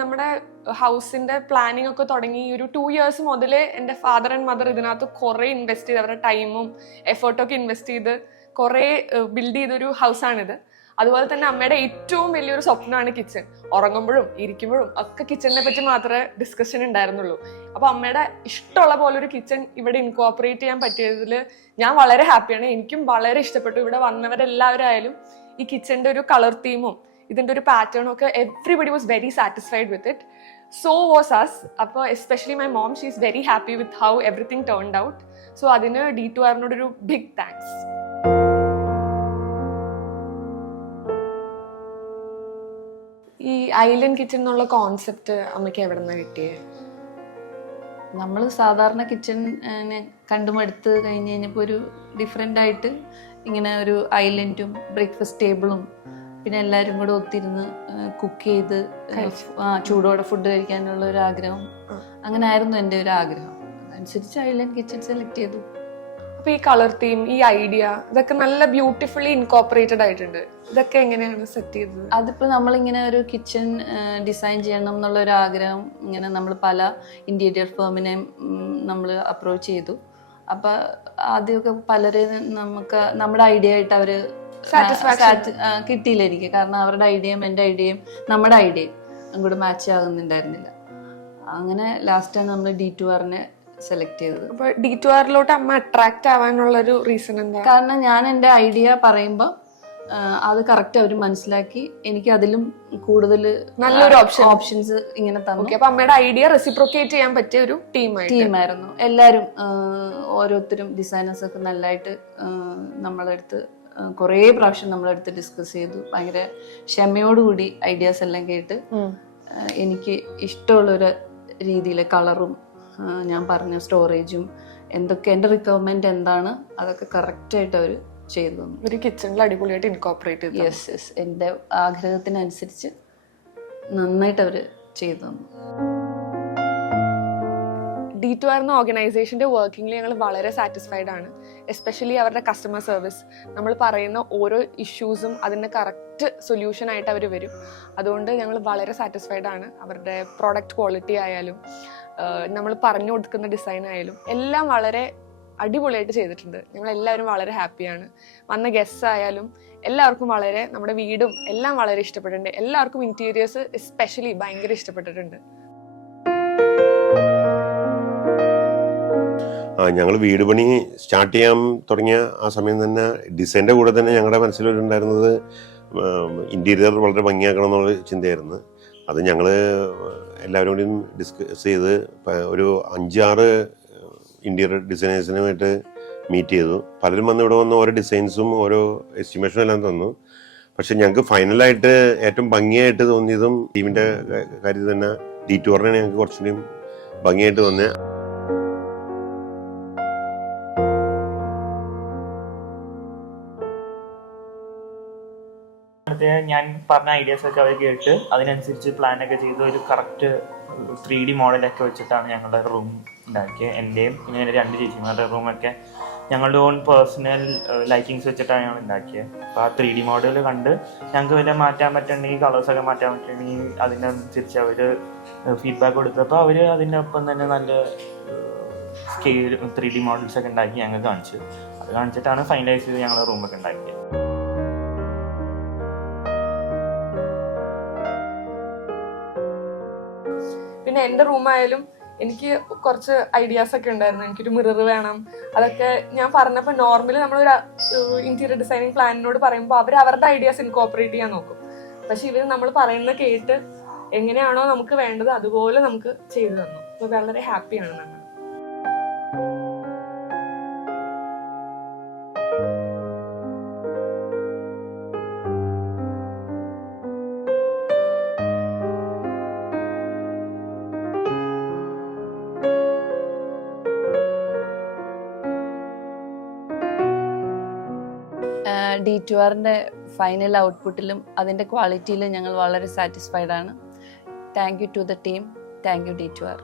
നമ്മുടെ ഹൗസിന്റെ പ്ലാനിങ് ഒക്കെ തുടങ്ങി ഒരു 2 years മുതലേ എൻ്റെ ഫാദർ ആൻഡ് മദർ ഇതിനകത്ത് കുറേ ഇൻവെസ്റ്റ് ചെയ്ത് അവരുടെ ടൈമും എഫേർട്ടൊക്കെ ഇൻവെസ്റ്റ് ചെയ്ത് കുറേ ബിൽഡ് ചെയ്തൊരു ഹൗസാണിത്. അതുപോലെ തന്നെ അമ്മയുടെ ഏറ്റവും വലിയൊരു സ്വപ്നമാണ് കിച്ചൺ. ഉറങ്ങുമ്പോഴും ഇരിക്കുമ്പോഴും ഒക്കെ കിച്ചണിനെ പറ്റി മാത്രമേ ഡിസ്കഷൻ ഉണ്ടായിരുന്നുള്ളൂ. അപ്പൊ അമ്മയുടെ ഇഷ്ടമുള്ള പോലെ ഒരു കിച്ചൺ ഇവിടെ ഇൻകോപ്പറേറ്റ് ചെയ്യാൻ പറ്റിയതിൽ ഞാൻ വളരെ ഹാപ്പിയാണ്. എനിക്കും വളരെ ഇഷ്ടപ്പെട്ടു. ഇവിടെ വന്നവരെല്ലാവരായാലും ഈ കിച്ചണിന്റെ ഒരു കളർ തീമും ഇതിന്റെ ഒരു പാറ്റേണും ഒക്കെ everybody was very satisfied with it. So was us. അപ്പോൾ especially my mom, she is very happy with how everything turned out. So അതിന് D2Rനോടൊരു ബിഗ് താങ്ക്സ്. ഈ ഐലൻഡ് കിച്ചൺ എന്നുള്ള കോൺസെപ്റ്റ് അമ്മയ്ക്ക് എവിടെ നിന്നാണ് കിട്ടിയത്? നമ്മൾ സാധാരണ കിച്ചൺ കണ്ടുമടുത്ത് കഴിഞ്ഞ് കഴിഞ്ഞപ്പോൾ ഒരു ഡിഫറെൻ്റ് ആയിട്ട് ഇങ്ങനെ ഒരു ഐലൻഡും ബ്രേക്ക്ഫാസ്റ്റ് ടേബിളും പിന്നെ എല്ലാവരും കൂടെ ഒത്തിരുന്ന് കുക്ക് ചെയ്ത് ചൂടോടെ ഫുഡ് കഴിക്കാനുള്ള ഒരു ആഗ്രഹം. അങ്ങനെ ആയിരുന്നു എൻ്റെ ഒരു ആഗ്രഹം. അതനുസരിച്ച് ഐലൻഡ് കിച്ചൺ സെലക്ട് ചെയ്തു. അപ്പൊ ഈ കളർ തീം, ഈ ഐഡിയ, ഇതൊക്കെ നല്ല ബ്യൂട്ടിഫുള്ളി ഇൻകോപ്പറേറ്റഡ് ആയിട്ടുണ്ട്. ഇതൊക്കെ എങ്ങനെയാണ് സെറ്റ് ചെയ്തത്? അതിപ്പോ നമ്മളിങ്ങനെ ഒരു കിച്ചൺ ഡിസൈൻ ചെയ്യണം എന്നുള്ള ഒരു ആഗ്രഹം ഇങ്ങനെ നമ്മൾ പല ഇന്റീരിയർ ഫേമിനെ നമ്മൾ അപ്രോച്ച് ചെയ്തു. അപ്പൊ ആദ്യമൊക്കെ പലരെയും നമുക്ക് നമ്മുടെ ഐഡിയ ആയിട്ട് അവര് കിട്ടിയില്ലായിരിക്കും. കാരണം അവരുടെ ഐഡിയയും എൻ്റെ ഐഡിയയും നമ്മുടെ ഐഡിയയും അങ്ങോട്ട് മാച്ച് ആകുന്നുണ്ടായിരുന്നില്ല. അങ്ങനെ ലാസ്റ്റാണ് നമ്മൾ D2Rനെ സെലക്ട് ചെയ്തത്. അപ്പൊ D2Rലോട്ട് അമ്മ അട്രാക്ട് ആവാനുള്ള ഒരു റീസൺ എന്താ? കാരണം ഞാൻ എൻ്റെ ഐഡിയ പറയുമ്പോൾ അത് കറക്റ്റ് അവർ മനസ്സിലാക്കി എനിക്ക് അതിലും കൂടുതൽ നല്ലൊരു ഓപ്ഷൻസ് ഇങ്ങനെ തന്നു. അപ്പൊ അമ്മയുടെ ഐഡിയ റെസിപ്രോക്കേറ്റ് ചെയ്യാൻ പറ്റിയ ഒരു ടീമായിരുന്നു. എല്ലാവരും ഓരോരുത്തരും ഡിസൈനേഴ്സ് ഒക്കെ നല്ലതായിട്ട് നമ്മളെടുത്ത് കുറേ പ്രാവശ്യം നമ്മളെടുത്ത് ഡിസ്കസ് ചെയ്തു. ഭയങ്കര ക്ഷമയോടുകൂടി ഐഡിയാസ് എല്ലാം കേട്ട് എനിക്ക് ഇഷ്ടമുള്ളൊരു രീതിയിൽ കളറും ഞാൻ പറഞ്ഞ സ്റ്റോറേജും എന്തൊക്കെ എൻ്റെ റിക്വയർമെന്റ് എന്താണ് അതൊക്കെ കറക്റ്റായിട്ട് അവർ ചെയ്തു തന്നു. ഒരു കിച്ചണിൽ അടിപൊളിയായിട്ട് ഇൻകോപ്പറേറ്റ് ചെയ്തു. യെസ് എൻ്റെ ആഗ്രഹത്തിനനുസരിച്ച് നന്നായിട്ട് അവർ ചെയ്തു തന്നു. D2R എന്ന ഓർഗനൈസേഷൻ്റെ വർക്കിങ്ങിൽ ഞങ്ങൾ വളരെ സാറ്റിസ്ഫൈഡ് ആണ്. എസ്പെഷ്യലി അവരുടെ കസ്റ്റമർ സർവീസ്. നമ്മൾ പറയുന്ന ഓരോ ഇഷ്യൂസും അതിൻ്റെ കറക്റ്റ് സൊല്യൂഷൻ ആയിട്ട് അവർ വരും. അതുകൊണ്ട് ഞങ്ങൾ വളരെ സാറ്റിസ്ഫൈഡ് ആണ്. അവരുടെ പ്രോഡക്റ്റ് ക്വാളിറ്റി ആയാലും നമ്മൾ പറഞ്ഞു കൊടുക്കുന്ന ഡിസൈൻ ആയാലും എല്ലാം വളരെ അടിപൊളിയായിട്ട് ചെയ്തിട്ടുണ്ട്. ഞങ്ങൾ എല്ലാവരും വളരെ ഹാപ്പിയാണ്. വന്ന ഗസ്റ്റ് ആയാലും എല്ലാവർക്കും വളരെ, നമ്മുടെ വീടും എല്ലാം വളരെ ഇഷ്ടപ്പെട്ടിട്ടുണ്ട്. എല്ലാവർക്കും ഇന്റീരിയേഴ്സ് എസ്പെഷ്യലി ഭയങ്കര ഇഷ്ടപ്പെട്ടിട്ടുണ്ട്. ഞങ്ങൾ വീട് പണി സ്റ്റാർട്ട് ചെയ്യാൻ തുടങ്ങിയ ആ സമയം തന്നെ ഡിസൈൻ്റെ കൂടെ തന്നെ ഞങ്ങളുടെ മനസ്സിലുണ്ടായിരുന്നത് ഇൻറ്റീരിയർ വളരെ ഭംഗിയാക്കണം എന്നുള്ള ചിന്തയായിരുന്നു. അത് ഞങ്ങൾ എല്ലാവരും കൂടിയും ഡിസ്കസ് ചെയ്ത് ഒരു 5-6 ഇൻറ്റീരിയർ ഡിസൈനേഴ്സിനുമായിട്ട് മീറ്റ് ചെയ്തു. പലരും വന്ന് ഇവിടെ വന്ന് ഓരോ ഡിസൈൻസും ഓരോ എസ്റ്റിമേഷനും എല്ലാം തന്നു. പക്ഷെ ഞങ്ങൾക്ക് ഫൈനലായിട്ട് ഏറ്റവും ഭംഗിയായിട്ട് തോന്നിയതും ടീമിൻ്റെ കാര്യത്തിൽ തന്നെ D2Rനെ ഞങ്ങൾക്ക് കുറച്ചുകൂടിയും ഭംഗിയായിട്ട് തോന്നിയ. ഞാൻ പറഞ്ഞ ഐഡിയാസ് ഒക്കെ അവർ കേട്ട് അതിനനുസരിച്ച് പ്ലാനൊക്കെ ചെയ്ത് ഒരു കറക്റ്റ് 3D മോഡലൊക്കെ വെച്ചിട്ടാണ് ഞങ്ങളുടെ റൂം ഉണ്ടാക്കിയത്. എൻ്റെയും ഇങ്ങനെ 2 ചേച്ചിമാരുടെ റൂമൊക്കെ ഞങ്ങളുടെ ഓൺ പേഴ്സണൽ ലൈറ്റിങ്സ് വെച്ചിട്ടാണ് ഞങ്ങൾ ഉണ്ടാക്കിയത്. അപ്പോൾ ആ 3D മോഡൽ കണ്ട് ഞങ്ങൾക്ക് വല്ല മാറ്റാൻ പറ്റുന്നുണ്ടെങ്കിൽ കളേഴ്സൊക്കെ മാറ്റാൻ പറ്റുകയാണെങ്കിൽ അതിനനുസരിച്ച് അവർ ഫീഡ്ബാക്ക് കൊടുത്തപ്പോൾ അവർ അതിൻ്റെ ഒപ്പം തന്നെ നല്ല സ്കെയിൽ 3D മോഡൽസൊക്കെ ഉണ്ടാക്കി ഞങ്ങൾക്ക് കാണിച്ചു. അത് കാണിച്ചിട്ടാണ് ഫൈനലൈസ് ചെയ്ത് ഞങ്ങളുടെ റൂമൊക്കെ ഉണ്ടാക്കിയത്. പിന്നെ എൻ്റെ റൂമായാലും എനിക്ക് കുറച്ച് ഐഡിയാസ് ഒക്കെ ഉണ്ടായിരുന്നു. എനിക്കൊരു മിറർ വേണം. അതൊക്കെ ഞാൻ പറഞ്ഞപ്പോൾ നോർമലി നമ്മളൊരു ഇന്റീരിയർ ഡിസൈനിങ് പ്ലാനിനോട് പറയുമ്പോൾ അവർ അവരുടെ ഐഡിയാസ് ഇൻകോപ്പറേറ്റ് ചെയ്യാൻ നോക്കും. പക്ഷെ ഇവർ നമ്മൾ പറയുന്നത് കേട്ട് എങ്ങനെയാണോ നമുക്ക് വേണ്ടത് അതുപോലെ നമുക്ക് ചെയ്തു തന്നു. അപ്പോൾ വളരെ ഹാപ്പിയാണ് നമ്മൾ. D2Rന്റെ ഫൈനൽ ഔട്ട്പുട്ടിലും അതിൻ്റെ ക്വാളിറ്റിയിലും ഞങ്ങൾ വളരെ സാറ്റിസ്ഫൈഡ് ആണ്. Thank you to the team. Thank you D2R.